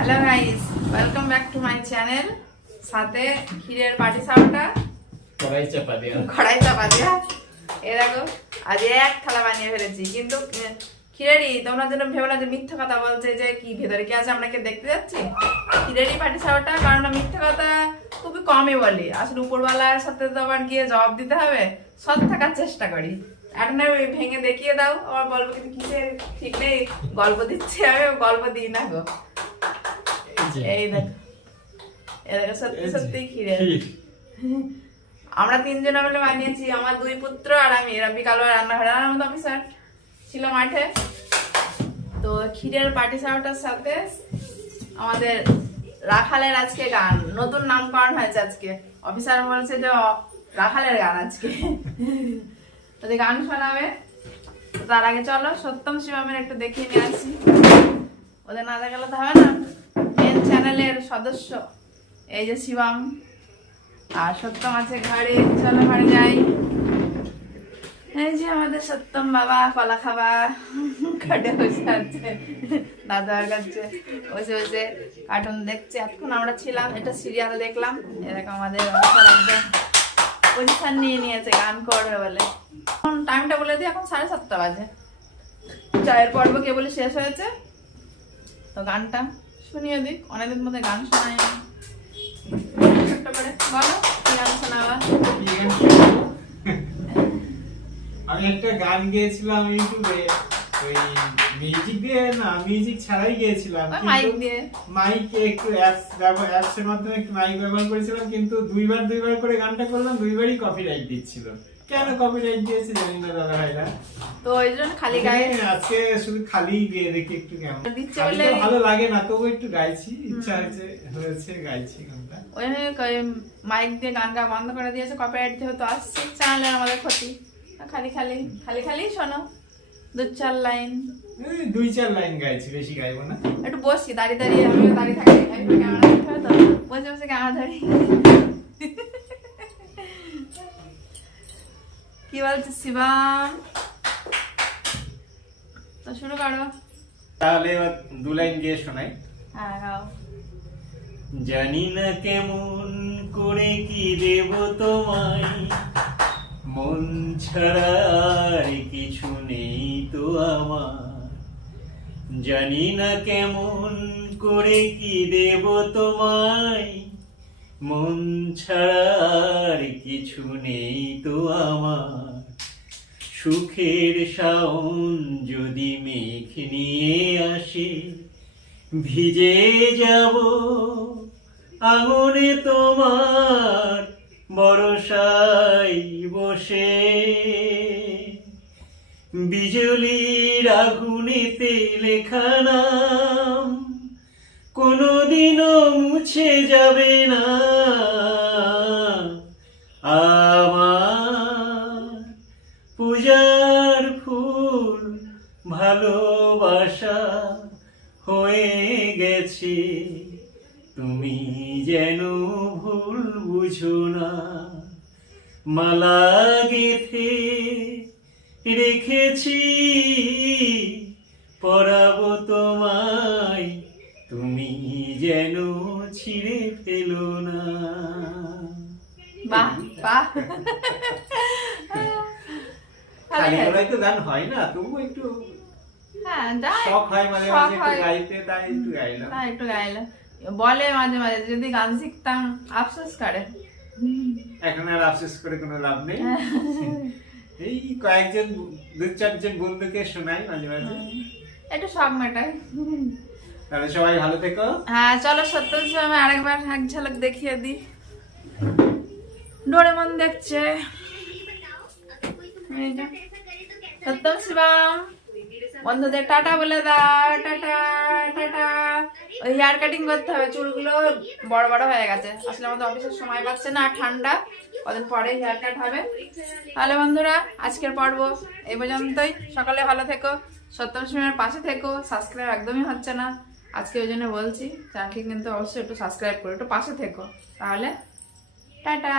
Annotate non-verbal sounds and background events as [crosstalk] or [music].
Hello guys welcome back to my channel সাথে ক্ষীরের পাটি সাউটা কড়াই চাপা দেওয়া কড়াই চাপা দিয়া। এ দেখো আজ এক থালা বানিয়ে ফেলেছি। কিন্তু ক্ষীরেরই তোমরা যেন ভেবো না যে মিথ্যা কথা বলছে যে কি ভেতরে কি আছে আপনাকে দেখতে যাচ্ছি? ক্ষীরেরই পাটি সাউটা কারণ মিথ্যা কথা খুবই কমই বলি। আসলে উপরওয়ালার সাথে তো আবার গিয়ে জবাব দিতে হবে। সৎ থাকার চেষ্টা করি। এখন ভেঙে দেখিয়ে দাও। আবার বলব কিন্তু কিসের ঠিক নেই। গল্প দিচ্ছি আমি গল্প দিই না গো। এই যে, দেখো এই দেখো সত্যি ক্ষীরে [laughs] আমরা তিনজন মিলে বানিয়েছি আমার দুই পুত্র আর আমি। এরা বিকালবেলা রান্নাঘরে। আর আমাদের অফিসার ছিল মাঠে। তো ক্ষীরের পাটি সাউটার সাথে আমাদের রাখালের আজকে গান নতুন নামকরণ হয়েছে আজকে। অফিসার বলছে যে অ- রাখালের গান আজকে। [laughs] তো গান শোনাবে তার আগে চলো সত্যম শিবামের একটু দেখিয়ে নিয়ে আসি। ওদের না দেখালে তো হবে না। চ্যানেলের সদস্য, এই যে শিবম। আর সত্যম আছে ঘরে চলো ঘরে যাই। এই যে আমাদের সত্যম বাবা, কলা খাবা। কাটে বসে আছে দাদার কাছে বসে বসে কার্টুন দেখছে। এতক্ষণ আমরা ছিলাম এটা সিরিয়াল দেখলাম। এরকম আমাদের একদম পজিশন নিয়ে নিয়েছে, গান করবে বলে। এখন টাইমটা বলে দিই, এখন সাড়ে সাতটা বাজে। চায়ের পর্ব কেবল শেষ হয়েছে। তো গানটা শুনিয়ে দিক। অনেকদিন মধ্যে গান শোনাই না। ছোট্ট করে বলো গান শোনাবা? আমি একটা গান গেয়েছিলাম ইউটিউবে। ওই মিউজিক দিয়ে না মিউজিক ছাড়াই গিয়েছিলাম মাইক দিয়ে। মাইক একটু অ্যাপস ব্যবহার মাধ্যমে মাইক ব্যবহার করেছিলাম কিন্তু দুইবার দুইবার করে গানটা করলাম দুইবারই কপিরাইট দিচ্ছিল। কেন কপিরাইট দিয়েছে জানি না দাদা ভাইরা। তো ওই জন্য খালি গায়ে আজকে শুধু খালি গিয়ে দেখি একটু কেমন। দিচ্ছে বলে- ভালো লাগে না তবু একটু গাইছি ইচ্ছা হয়েছে হয়েছে গাইছি গানটা। ওই মাইক দিয়ে গান গা বন্ধ করে দিয়েছে কপিরাইট যেহেতু আসছে চ্যানেলের আমাদের ক্ষতি। খালি খালি খালি খালি শোনো। দু চার লাইন। দুই চার লাইন গাইছি বেশি গাইবো না। একটু বসি দাঁড়িয়ে দাঁড়িয়ে আমিও দাঁড়িয়ে থাকি। ক্যামেরা দেখতে হবে তো। বসে বসে ক্যামেরা ধরি। কি বলছে শিবাম তো শুরু করো। তাহলে এবার দু লাইন গিয়ে শোনাই। হ্যাঁ গাও। জানি না কেমন করে কি দেব তোমায়। মন ছাড়া জানি না কেমন করে কি দেব তোমায়। মন ছাড়ার কিছু নেই তো আমার। সুখের শাওন যদি মেঘ নিয়ে আসে, ভিজে যাব আগুনে তোমার বরসাই বসে। বিজলির আগুনেতে লেখা নাম কোনোদিনও মুছে যাবে না। আমার পূজার ফুল ভালোবাসা হয়ে গেছে। তুমি যেন ভুল বুঝো না। মালা গেথে রেখেছি পরাবো তোমায়। তুমি যেন ছিঁড়ে ফেলো না। বাহ বাহ। খালি গলায় তো গান হয় না তবু একটু হ্যাঁ শখ হয় মাঝে মাঝে একটু গাইতে তাই একটু গাইলাম। একটু গাইলে বলে মাঝে মাঝে যদি গান শিখতাম আফসোস করে। এখন আর আফসোস করে কোনো লাভ নেই। এই কয়েকজন দু চারজন বন্ধুকে শোনাই মাঝে মাঝে। একটু শখ মেটাই। তাহলে সবাই ভালো থেকো। হ্যাঁ চলো সত্যম শিবমে আরেকবার এক ঝলক দেখিয়ে দিই। ডোরেমন দেখছে। সত্যম শিবম বন্ধুদের টাটা বলে দাও। Tata tata. ওই হেয়ার কাটিং করতে হবে চুলগুলো বড় বড় হয়ে গেছে। আসলে আমাদের অফিসের সময় পাচ্ছে না ঠান্ডা। কদিন পরে হেয়ার কাট হবে। তাহলে বন্ধুরা আজকের পর্ব এই পর্যন্তই। সকালে ভালো থেকো। সত্যম শিবমের পাশে থেকো সাবস্ক্রাইব একদমই হচ্ছে না। আজকে ওই জন্য বলছি চ্যানেলটি কিন্তু অবশ্যই একটু সাবস্ক্রাইব করো, একটু পাশে থেকো। তাহলে, টাটা!